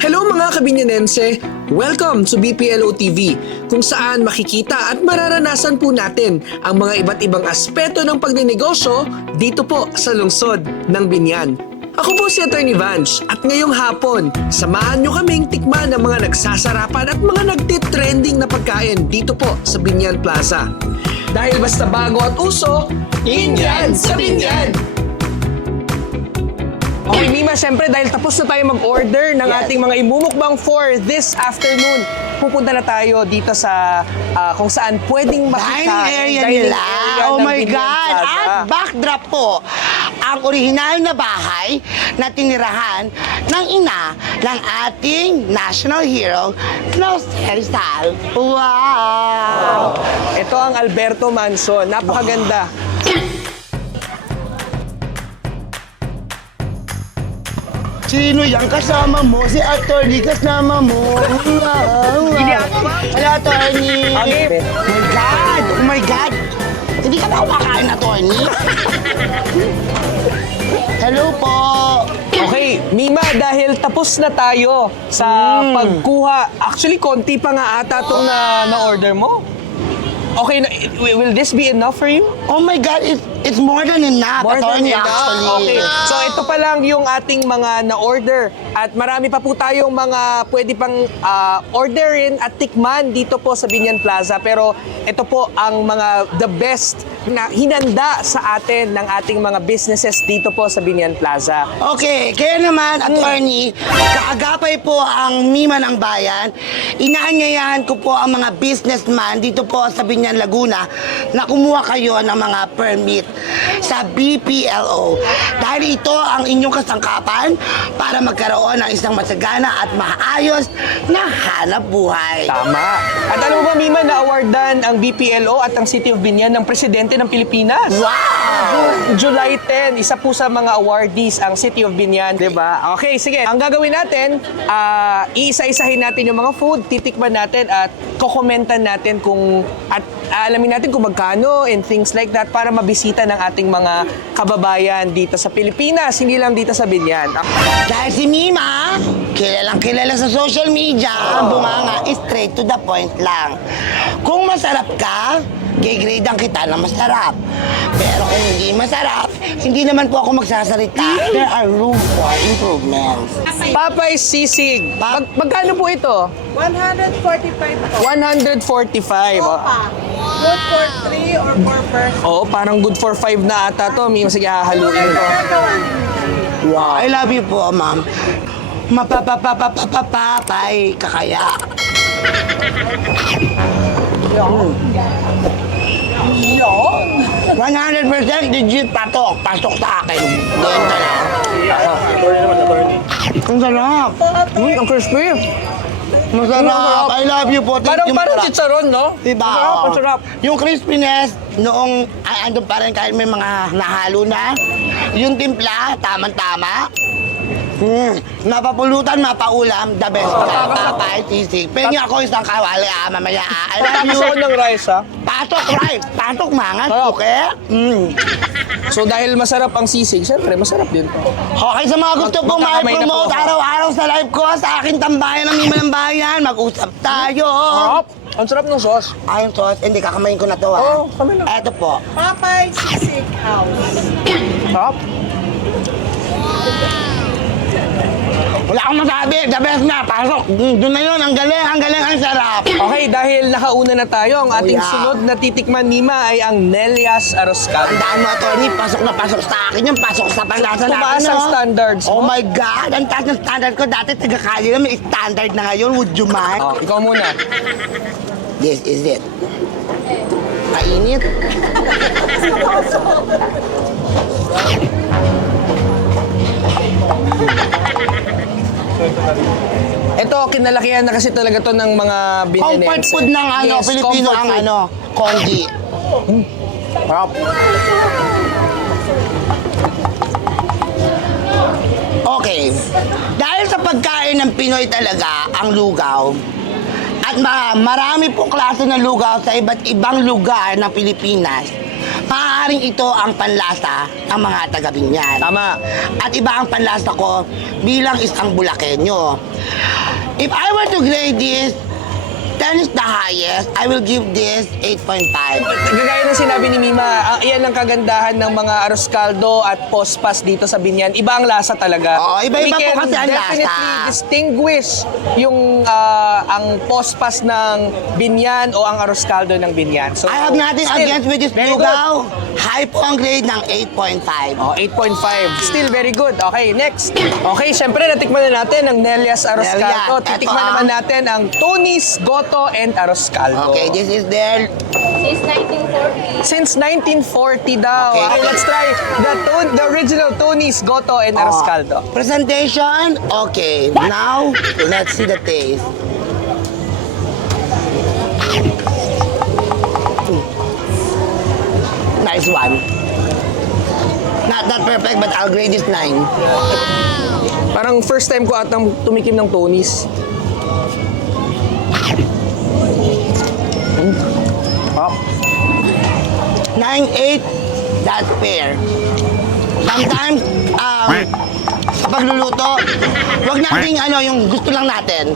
Hello mga kabinyanense! Welcome to BPLO TV, kung saan makikita at mararanasan po natin ang mga iba't ibang aspeto ng pagninegosyo dito po sa lungsod ng Binyan. Ako po si Atty. Vance at ngayong hapon, samahan nyo kaming tikman ng mga nagsasarapan at mga nagtitrending na pagkain dito po sa Binyan Plaza. Dahil basta bago at uso, Indian sa Binyan! Okay, Mima, syempre dahil tapos na tayo mag-order ng ating mga imumukbang for this afternoon, pupunta na tayo dito sa kung saan pwedeng makita. Dining area nila. Oh my God! At backdrop po, ang orihinal na bahay na tinirahan ng ina ng ating national hero, Jose Rizal. Wow! Ito ang Alberto Manson. Napakaganda. Sino yung kasama mo? Si attorney kasama mo. Hello, attorney. Okay. Oh my God! Oh my God! Hindi ka ba kumakain, attorney? Hello po. Okay, Mima, dahil tapos na tayo sa pagkuha. Actually, konti pa nga ata itong na-order mo. Okay, will this be enough for you? Oh my God, it's more than enough, attorney, actually. Okay. So ito pa lang yung ating mga na-order at marami pa po tayong mga pwede pang orderin at tikman dito po sa Binyan Plaza. Pero ito po ang mga the best na hinanda sa atin ng ating mga businesses dito po sa Binyan Plaza. Okay, kaya naman, attorney, kaagapay po ang Mima ng Bayan. Inaanyayahan ko po ang mga businessman dito po sa Binyan, Laguna na kumuha kayo ng mga permit sa BPLO. Dahil ito ang inyong kasangkapan para magkaroon ng isang masagana at maayos na hanap buhay. Tama. At alam mo ba, Mima, na-awardan ang BPLO at ang City of Binyan ng Presidente ng Pilipinas? Wow! July 10, isa po sa mga awardees ang City of Binyan, di ba? Okay, sige. Ang gagawin natin, iisa-isahin natin yung mga food, titikman natin at kokomentan natin kung at alamin natin kung magkano and things like that para mabisita ng ating mga kababayan dito sa Pilipinas, hindi lang dito sa Binyan. Dahil si Mima, kilalang kilala sa social media, ang bunganga, straight to the point lang. Kung masarap ka, gigradean kita na masarap. Pero kung hindi masarap, hindi naman po ako magsasalita. There are room for improvements. Papay's Sisig. Magkano po ito? 145 po. 145. Oh. Pa. Good for 3 or 4 person. Oo, parang good for 5 na ata to. May sige, hahaluin ko. Wow, I love you po, ma'am. Mapapapapapapapay kakaya. Yo. 100% legit patok. Pasok sa akin. Doon ka na. Ang sarap. Ang crispy. Masarap. I love you po. Thank you, Parang masarap. chicharon, no? Diba? Ang sarap. Yung crispiness, noong andun pa rin kahit may mga nahalo na. Yung timpla, tamang-tama. Napapulutan, mapaulam, the best. Papay, sisig. Pengi ako isang kawali, mamaya. I love you. Tapos ng rice, ha? Patok, right? Patok, mangas, Sarap. puke. So dahil masarap ang sisig, syempre masarap din. Okay, sa mga gusto pong Magkakamay na ma-promote po ako. araw-araw sa live ko, sa aking tambayan ng Mima ng Bayan, mag-usap tayo. Sarap. Ang sarap ng sauce. Ayun, sauce, hindi kakamayin ko na to, ha? Oo, kami na. Eto po. Papay Sisig House. Sarap. Wala akong masabi, the best na, pasok. Doon na yun, ang galing, ang sarap. Okay, dahil nakauna na tayo, ang ating yeah. sunod na titikman, Mima, ay ang Nelias Arroscal. Tandaan mo, attorney, pasok na pasok sa akin yung pasok sa panlasa natin, Tumaas ang standards mo. Oh my God, ang taas ng standard ko. Dati taga-kali na, may standard na ngayon. Would you mind? Oh, ikaw muna. This is it. Kainit. Ito, kinalakihan na kasi talaga to ng mga binenense. Comfort food ng Yes, Pilipino comfort ang food. kondi. Sarap. Okay. Dahil sa pagkain ng Pinoy talaga, ang lugaw, at marami pong klase ng lugaw sa iba't ibang lugar ng Pilipinas, maaari maaaring ito ang panlasa ng mga taga-Binyan. Tama. At iba ang panlasa ko bilang isang Bulakenyo. If I were to grade this, 10 is the highest, I will give this 8.5. Gagaya ng sinabi ni Mima, yan ang kagandahan ng mga arroz caldo at pospas dito sa Binyan. Iba ang lasa talaga. Oo, iba-iba We po can kasi ang lasa. definitely distinguish yung ang pospas ng Binyan o ang arroz caldo ng Binyan. So, I have nothing still, against with this very lugaw. High po ang grade ng 8.5. Oh, 8.5. Still very good. Okay, next. Okay, syempre natikman na natin ang Nelias Arroz Nelias. Caldo. Titikman Ito naman natin ang Tony's Goto and Arroz Caldo. Okay, this is their Since 1940. Since 1940 daw. Okay. Okay, let's try the original Tony's Goto and Arroz Caldo. presentation. Okay, now let's see the taste. Nice one. Not that perfect, but I'll grade this 9. Parang first time ko atang tumikim ng Tony's. Oh. 9.8, that's fair. Sometimes, sa pagluluto, wag nating yung gusto lang natin.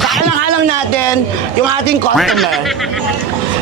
Saalang-alang natin yung ating customer.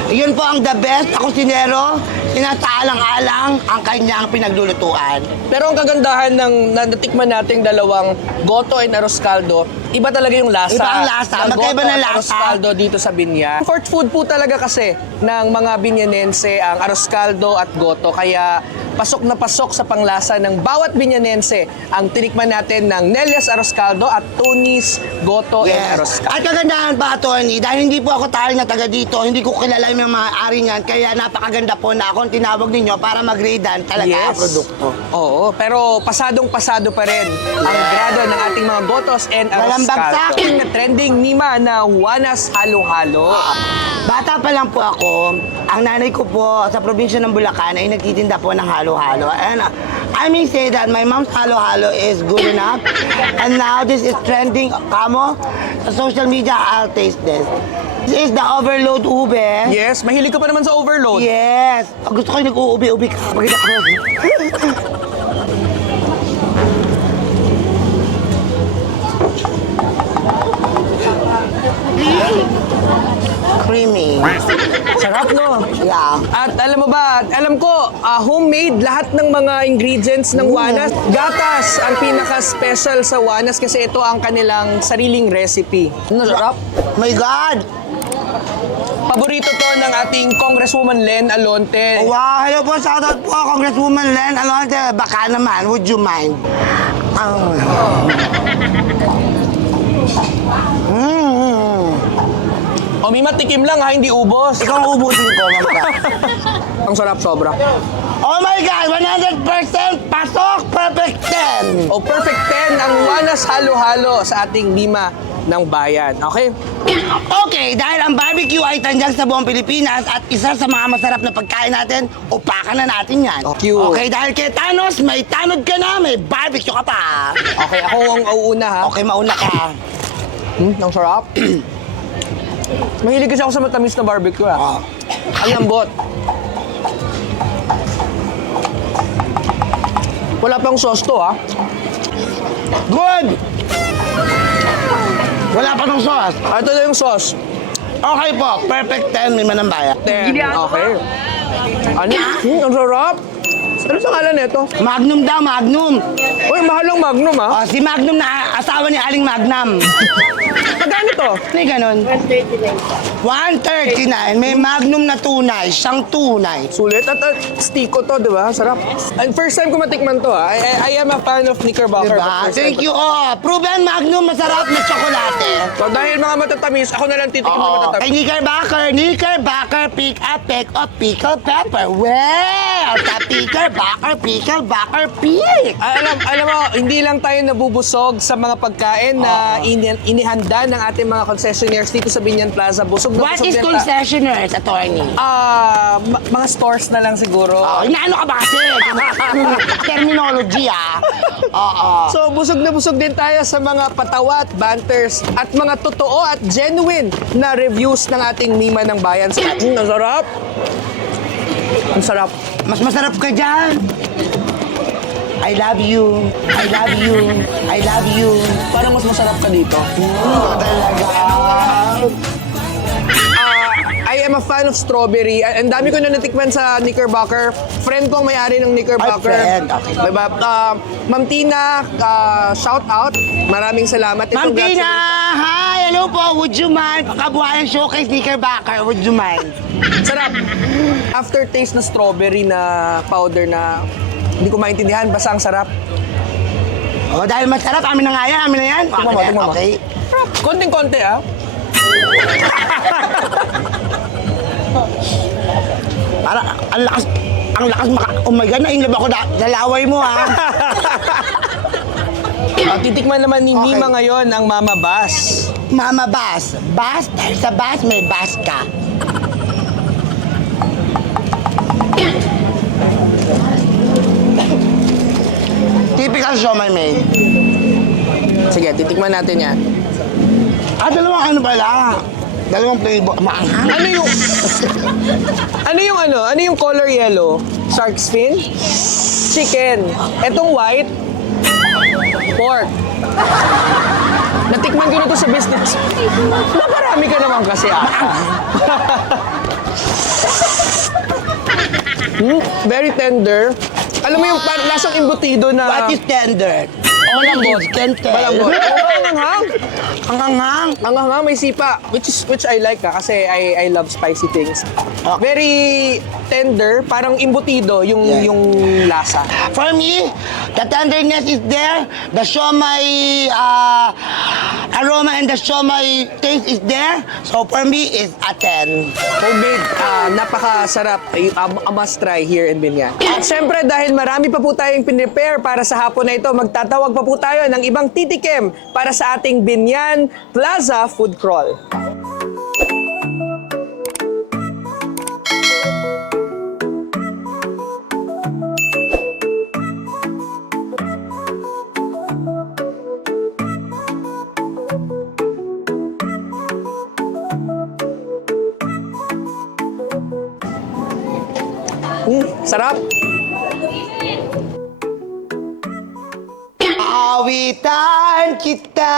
Yun po ang the best na kusinero, sinasaalang-alang ang kanyang pinaglulutuan. Pero ang kagandahan ng natikman nating dalawang Goto and Arroz Caldo, iba talaga yung lasa. Iba ang lasa, ng magkaiba Goto ng at Arroz lasa. Caldo dito sa Binyan. Comfort food po talaga kasi ng mga Binyanense ang Arroz Caldo at Goto. Kaya pasok na pasok sa panglasa ng bawat Binyanense ang tinikman natin ng Nelias Arroz Caldo at Tony's Goto and Arroz Caldo. At kagandahan pa, Tony, dahil hindi po ako tayo na taga dito, hindi ko kilala yung mga ari niyan, kaya napakaganda po na akong tinawag ninyo para mag-gradean talaga ang produkto. Oo, pero pasadong-pasado pa rin ang grado ng ating mga Gotos and Arroz Walang bagsak. Caldo. Na trending Mima na Juanas Halo-Halo. Bata pa lang po ako, ang nanay ko po sa probinsya ng Bulacan ay nagtitinda po ng halo-halo. And I may say that my mom's halo-halo is good enough. And now this is trending, kamo, sa social media, I'll taste this. This is the overload ube. Yes, mahilig ka pa naman sa overload. Yes. Gusto ko yung nag-uubi-ubi ka. Pag ako. Creamy. Sarap, no? Yeah. At alam mo ba, alam ko, homemade lahat ng mga ingredients ng Juanas. Gatas ang pinaka-special sa Juanas kasi ito ang kanilang sariling recipe. Ano, sarap? My God! Paborito to ng ating Congresswoman Len Alonte. Wow! Hello po, shoutout po, Congresswoman Len Alonte. Baka naman, would you mind? O, Mima, tikim lang ha, hindi ubos. Ikaw ang ubusin ko, mamaya. Ang sarap, sobra. Oh my God! 100% pasok! Perfect 10! O, perfect 10 ang Juanas Halo-Halo sa ating Mima ng Bayan. Okay? Okay, dahil ang barbecue ay tandyang sa buong Pilipinas at isa sa mga masarap na pagkain natin, upakan na natin yan. Okay. Okay, dahil kay Thanos, may tanod ka na, may barbecue ka pa. Okay, ako ang uuna ha. Okay, mauna ka. Ang sarap. Mahilig kasi ako sa matamis na barbecue ha. Ang lambot. Wala pang sauce to ha. Good! Wala pa ng sauce. Ito na yung sauce. Okay po, perfect 10, may manambaya. 10. Okay. Ano? Ang sarap. Ano sa ngalan nito? Magnum daw, Magnum. Uy, mahal ang Magnum ha. Si Magnum na asawa ni Aling Magnum. Magkano to? Hindi ganun. 139. May Magnum na tunay, siyang tunay. Sulit. At stiko to, di ba? Sarap. And first time ko matikman to ha. I am a fan of Knickerbocker. Diba? Thank you. Oh, proven Magnum, masarap na tsokolate. So dahil mga matatamis, ako na lang titikim ng Oo. matatamis. Ay, Knickerbocker, pick a peck of pickled pepper. Well, sa Knickerbocker, pick. Alam mo, hindi lang tayo nabubusog sa mga pagkain na inihanda ng ating mga concessionaires dito sa Binyan Plaza. Busog na What busog is din concessionaires, attorney? mga stores na lang siguro. Oh, inaano ka ba kasi? Terminology, Oo. So, busog na busog din tayo sa mga patawat, banters, at mga totoo at genuine na reviews ng ating Mima ng Bayan. Ang sarap! Ang sarap. Mas masarap ka dyan. I love you. I love you. I love you. Parang mas masarap ka dito. Talaga. I am a fan of strawberry. Ang dami ko na natikman sa Knickerbocker. Friend ko ang may-ari ng Knickerbocker. Ay, friend. Okay. Diba? Ma'am Tina, shout out. Maraming salamat. Ma'am Tina! Hi! Hello po! Would you mind? Pakabuhayan showcase Knickerbocker. Would you mind? Sarap. Aftertaste na strawberry na powder na hindi ko maintindihan. Basta ang sarap. Oh, dahil masarap, amin na nga yan. Amin na yan. Tingnan mo, tingnan mo. Okay. Konting-konti ah. Para, ang lakas oh my God, nainglab ako sa laway mo, ha? Titikman naman ni Okay. Mima ngayon ang Mama Bass. Mama Bas. Bas, dahil sa Bas, may Bas ka. Typical siomay maid. Sige, titikman natin yan. Dalawang ano pala? Dalawang flavor. Maanghang. Ano yung... Ano yung color yellow? Shark's fin? Chicken. Etong white? Pork. Natikman ko na to sa business. Naparami ka naman kasi very tender. Alam mo yung lasang imbutido na... What is tender? Malambot. Tender. Malambot. Ang hanghang. Ang hanghang. Ang hanghang may sipa, which I like kasi I love spicy things. Okay. Very tender, parang imbutido yung Yeah. yung lasa. For me, the tenderness is there. The siomay aroma and the siomay taste is there. So for me, it's a 10. Homemade, napakasarap. A must try here in Binyan. At syempre, dahil marami pa po tayong pinrepare para sa hapon na ito, magtatawag pa po tayo ng ibang titikim para sa ating Binyan Plaza Food Crawl. Sarap. Awitan kita,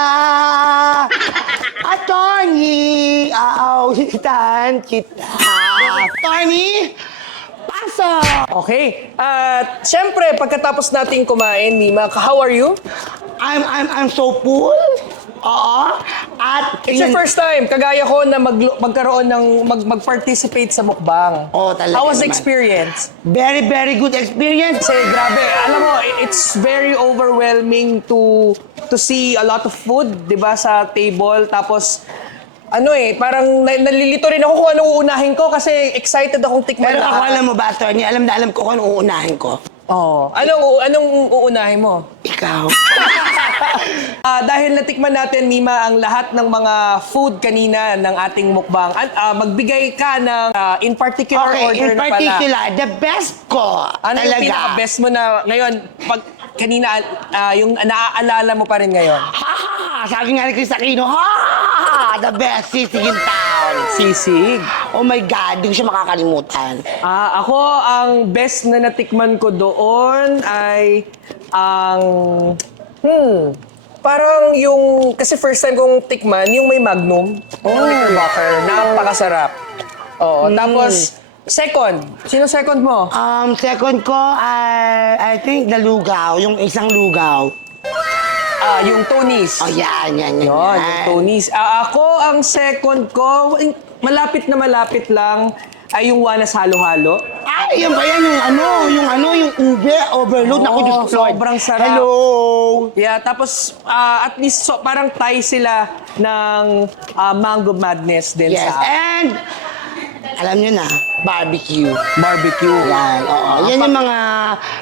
attorney. Awitan kita, attorney. Pasok. Okay. At syempre, pagkatapos nating kumain, Mima, how are you? I'm so full. Oo. At It's your first time, kagaya ko, na magkaroon ng mag-participate sa mukbang. Oo, talaga How was the naman. experience? very, very good experience. Kasi grabe, alam mo, it's very overwhelming to see a lot of food, 'di ba, sa table. Tapos parang nalilito rin ako kung anong uunahin ko kasi excited akong tikman Pero ako, lahat. alam mo ba, attorney, alam na alam ko kung anong uunahin ko. Oh, anong uunahin mo? Ikaw. Dahil natikman natin, Mima, ang lahat ng mga food kanina ng ating mukbang, magbigay ka ng in particular Okay, order in na pala. particular, the best ko. Ano yung talaga. pinaka-best mo na ngayon, pag kanina, yung naaalala mo pa rin ngayon? Ha! Sabi nga ni Chris Aquino, ha! The best sisig in town. Sisig. Oh my God, di ko siya makakalimutan. Ako, ang best na natikman ko doon ay ang... parang yung... Kasi first time kong tikman, yung may Magnum. Yung Knickerbocker. Napakasarap. Oo. Tapos, second. Sino second mo? Second ko, I think the lugaw, yung isang lugaw. Yung Tony's. Oh, yan. Yun, yung Tony's. Ako, ang second ko, malapit lang, ay yung Wanas Halo-Halo. Ay, yan ba yan? Yung ube, overload. Naku, Diyos ko, Lord. Sobrang sarap. Hello! Yeah, tapos at least parang tie sila ng Mango Madness din Yes, sa and alam nyo na, barbecue. barbecue. Yan, oo. Yan yung mga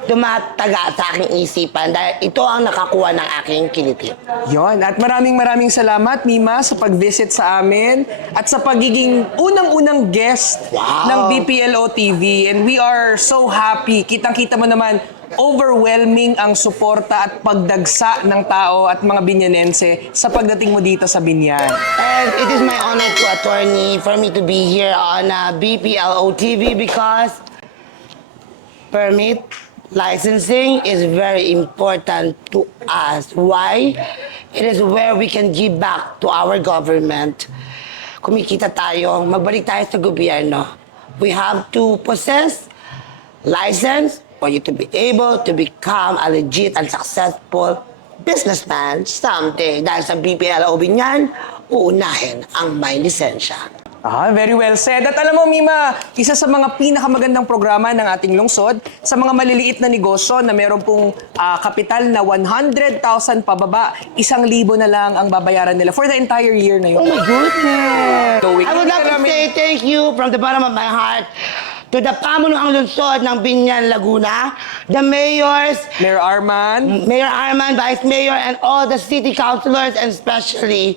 tumataga sa aking isipan dahil ito ang nakakuha ng aking kiliti. Yon, at maraming Wow. salamat, Mima, sa pag-visit sa amin at sa pagiging unang-unang guest Wow. ng BPLO TV. And we are so happy. Kitang-kita mo naman, overwhelming ang suporta at pagdagsa ng tao at mga Binyanense sa pagdating mo dito sa Binyan. And it is my honor to attorney for me to be here on BPLO TV because permit, licensing is very important to us. Why? It is where we can give back to our government. Kumikita tayo, magbalik tayo sa gobyerno. We have to possess license for you to be able to become a legit and successful businessman someday. Dahil sa BPLO niyan, uunahin ang may lisensya. Very well said. At alam mo, Mima, isa sa mga pinakamagandang programa ng ating lungsod sa mga maliliit na negosyo na meron pong kapital na 100,000 pababa, 1,000 na lang ang babayaran nila for the entire year na yun. Oh my goodness! So, I would love to say thank you from the bottom of my heart to the pamunuang lungsod ng Binyan, Laguna, the mayors, Mayor Arman, Mayor Arman, Vice Mayor, and all the city councilors, and especially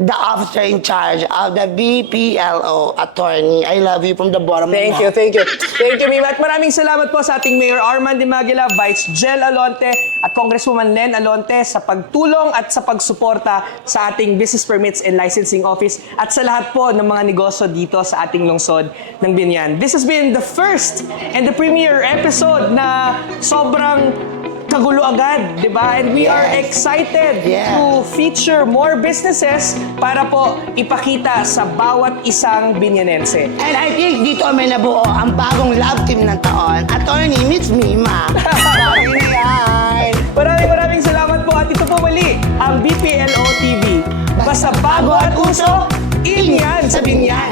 the officer in charge of the BPLO attorney. I love you from the bottom of my Thank heart. you. Thank you, Mima. At maraming salamat po sa ating Mayor Arman de Maguila, Vice Jel Alonte, at Congresswoman Len Alonte sa pagtulong at sa pagsuporta sa ating Business Permits and Licensing Office at sa lahat po ng mga negosyo dito sa ating lungsod ng Binyan. This has been the first and the premiere episode na sobrang kagulo agad, di ba? And we are excited Yes. to feature more businesses para po ipakita sa bawat isang Binyanense. And I think dito may nabuo ang bagong love team ng taon. Attorney meets Mima. Sabi na yan. Maraming salamat po at ito po muli ang BPLO TV. Basta bago at uso, inyan sa Binyan.